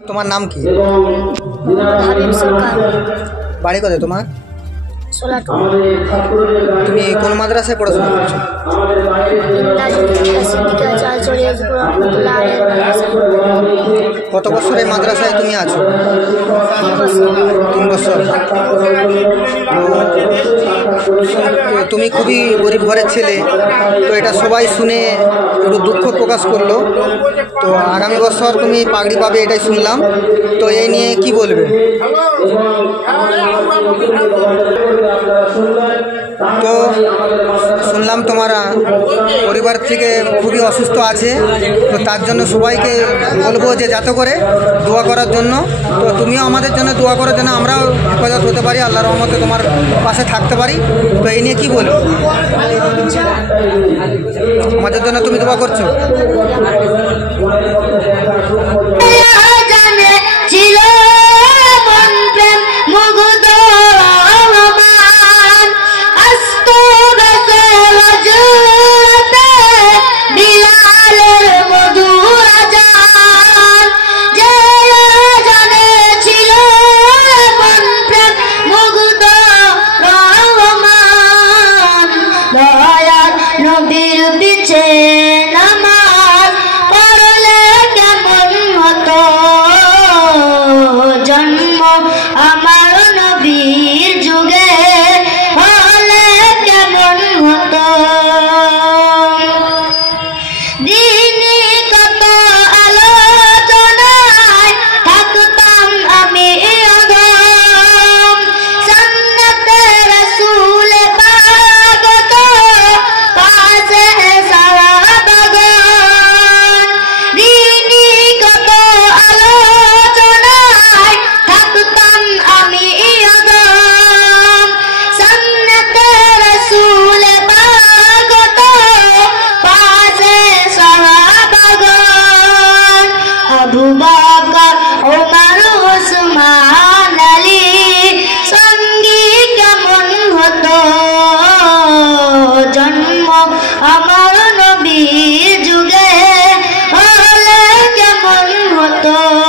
তোমার নাম কি? হাবিব সরকার। বাড়ি কোথায় তোমার? সোলাটু। তুমি কোন মাদ্রাসায় পড়াশোনা করছো? কত বছর এই মাদ্রাসায় তুমি আছো? 3 বছর। তুমি খুবই গরিব ঘরের ছেলে, তো এটা সবাই শুনে একটু দুঃখ প্রকাশ করলো। তো আগামী বছর তুমি পাগড়ি পাবে এটাই শুনলাম, তো এই নিয়ে কি বলবে? তো শুনলাম তোমার পরিবার থেকে খুবই অসুস্থ আছে, তো তার জন্য সবাইকে বলবো যে যাতে করে দোয়া করার জন্য। তো তুমিও আমাদের জন্য দোয়া করার জন্য, আমরাও হেফাজত হতে পারি, আল্লাহর রহমতে তোমার পাশে থাকতে পারি। তো এই নিয়ে কি বলবো? আমাদের জন্য তুমি দোয়া করছো? আমার নবীর যুগে হলে কেমন হতো।